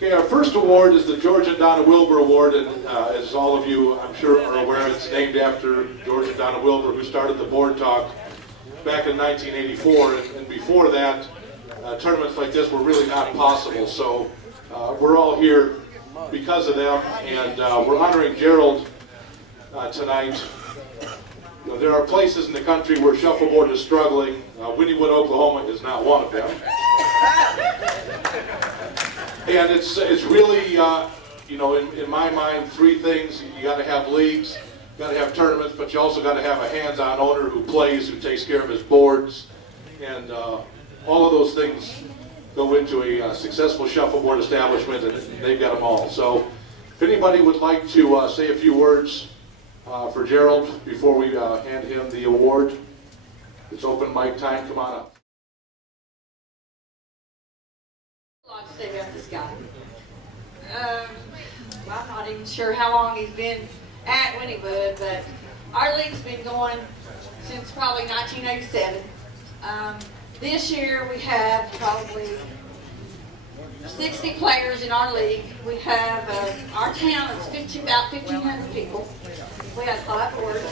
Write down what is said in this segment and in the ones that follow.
Okay, our first award is the George and Donna Wilbur Award, and as all of you, I'm sure, are aware, it's named after George and Donna Wilbur, who started the Board Talk back in 1984, and before that, tournaments like this were really not possible, so we're all here because of them, and we're honoring Gerald tonight. You know, there are places in the country where shuffleboard is struggling. Wynnewood, Oklahoma is not one of them. And it's really, you know, in my mind, three things. You got to have leagues, you got to have tournaments, but you also got to have a hands-on owner who plays, who takes care of his boards, and all of those things go into a successful shuffleboard establishment, and they've got them all. So, if anybody would like to say a few words for Gerald before we hand him the award, it's open mic time. Come on up. To say about this guy. Well, I'm not even sure how long he's been at Wynnewood, but our league's been going since probably 1987. This year we have probably 60 players in our league. We have our town is about 1,500 people. We have 5 boards.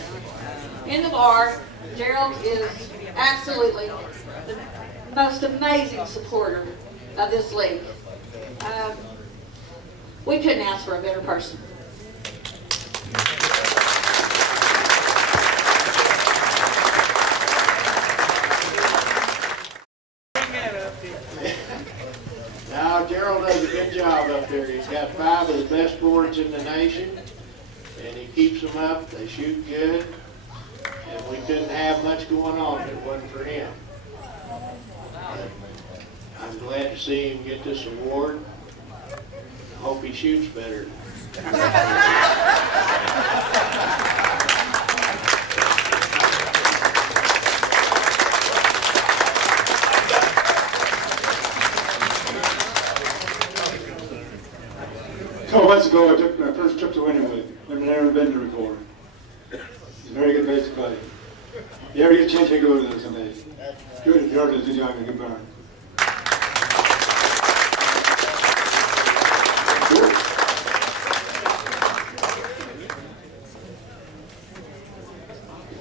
In the bar, Gerald is absolutely the most amazing supporter of this league. We couldn't ask for a better person. Now, Gerald does a good job up there. He's got 5 of the best boards in the nation, and he keeps them up. They shoot good, and we couldn't have much going on if it wasn't for him. I'm glad to see him get this award. I hope he shoots better. A couple months ago, I took my first trip to Wynnewood. I've never been there before. It's a very good place to play. If you ever get a chance, you go to there someday. Good if you're to join a good barn.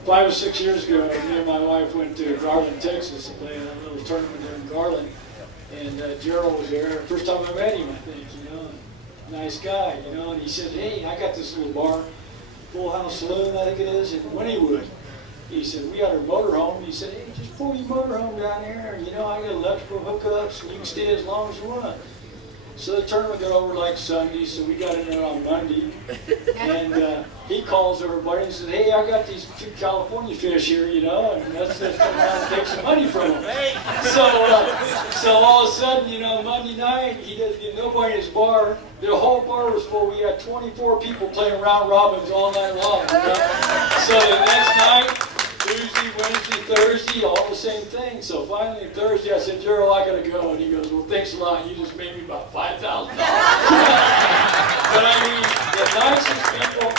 Five or 6 years ago, me and my wife went to Garland, Texas, to play in a little tournament there in Garland, and Gerald was there. First time I met him, I think, you know, nice guy, you know, and he said, "Hey, I got this little bar, Full House Saloon, I think it is, in Wynnewood." He said, "We got our motorhome." He said, "Hey, just pull your motorhome down here, you know, I got electrical hookups, and you can stay as long as you want." So the tournament got over like Sunday, so we got in there on Monday, and he calls everybody and says, "Hey, I got these 2 California fish here, you know, and let's come around and take some money from them." So all of a sudden, you know, Monday night, he doesn't get nobody in his bar. The whole bar was full. We had 24 people playing round robins all night long. You know? So the next night, Tuesday, Wednesday, Thursday, all the same thing. So finally Thursday, I said, "Gerald, I gotta go." And he goes, "Well, thanks a lot. You just made me about $5,000." But I mean, the nicest people,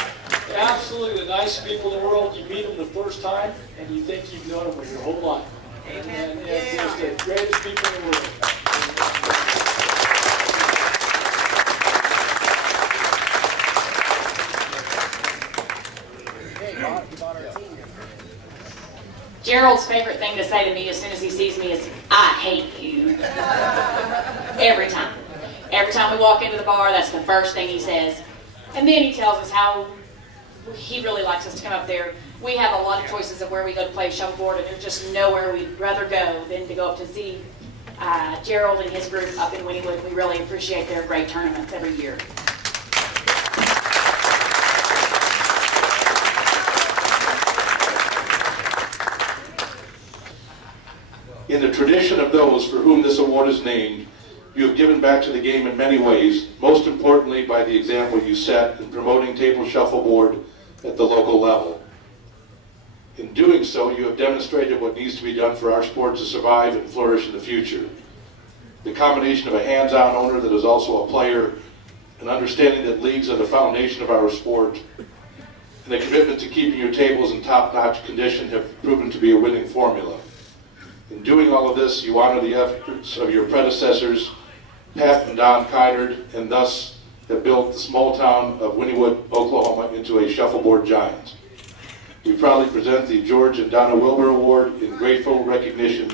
absolutely the nicest people in the world. You meet them the first time, and you think you've known them for your whole life. And it's just the greatest people in the world. Gerald's favorite thing to say to me as soon as he sees me is, "I hate you." Every time. Every time we walk into the bar, that's the first thing he says. And then he tells us how he really likes us to come up there. We have a lot of choices of where we go to play shuffleboard, and there's just nowhere we'd rather go than to go up to see Gerald and his group up in Wynnewood. We really appreciate their great tournaments every year. In the tradition of those for whom this award is named, you have given back to the game in many ways, most importantly by the example you set in promoting table shuffleboard at the local level. In doing so, you have demonstrated what needs to be done for our sport to survive and flourish in the future. The combination of a hands-on owner that is also a player, an understanding that leagues are the foundation of our sport, and a commitment to keeping your tables in top-notch condition have proven to be a winning formula. In doing all of this, you honor the efforts of your predecessors Pat and Don Kyderd, and thus have built the small town of Wynnewood, Oklahoma into a shuffleboard giant. We proudly present the George and Donna Wilbur Award in grateful recognition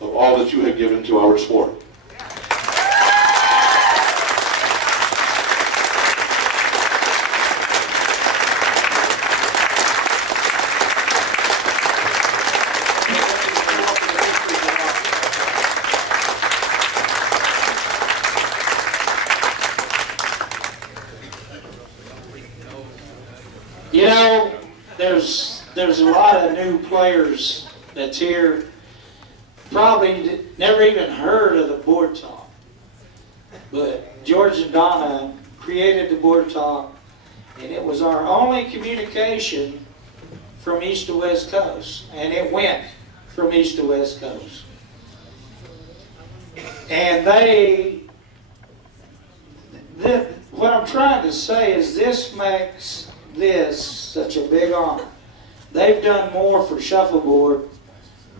of all that you have given to our sport. You know, there's a lot of new players that's here, probably never even heard of the board talk. But George and Donna created the board talk, and it was our only communication from east to west coast, and it went from east to west coast. And what I'm trying to say is this makes this such a big honor. They've done more for shuffleboard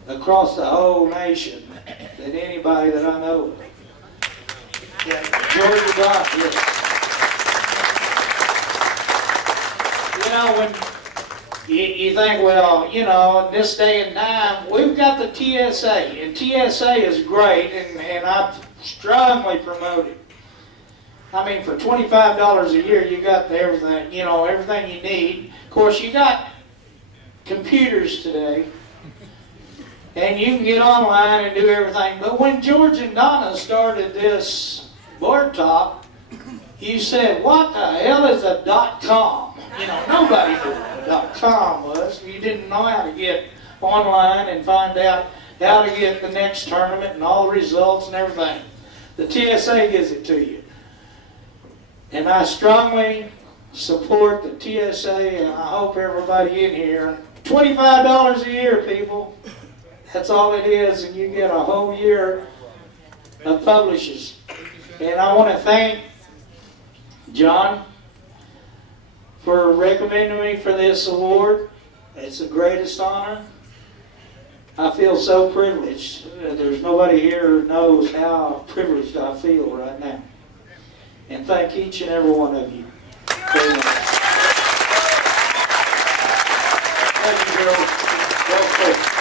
across the whole nation than anybody that I know of. Yeah, George and Donna, yes. You know, when you think, well, you know, in this day and time, we've got the TSA, and TSA is great, and I strongly promote it. I mean, for $25 a year, you got everything, you know, everything you need. Of course, you got computers today, and you can get online and do everything. But when George and Donna started this board talk, you said, what the hell is a .com? You know, nobody knew what a .com was. You didn't know how to get online and find out how to get the next tournament and all the results and everything. The TSA gives it to you. And I strongly support the TSA, and I hope everybody in here, $25 a year, people. That's all it is, and you get a whole year of publishes. And I want to thank John for recommending me for this award. It's the greatest honor. I feel so privileged. There's nobody here who knows how privileged I feel right now. And thank each and every one of you very much. Thank you, Gerald. Well spoken.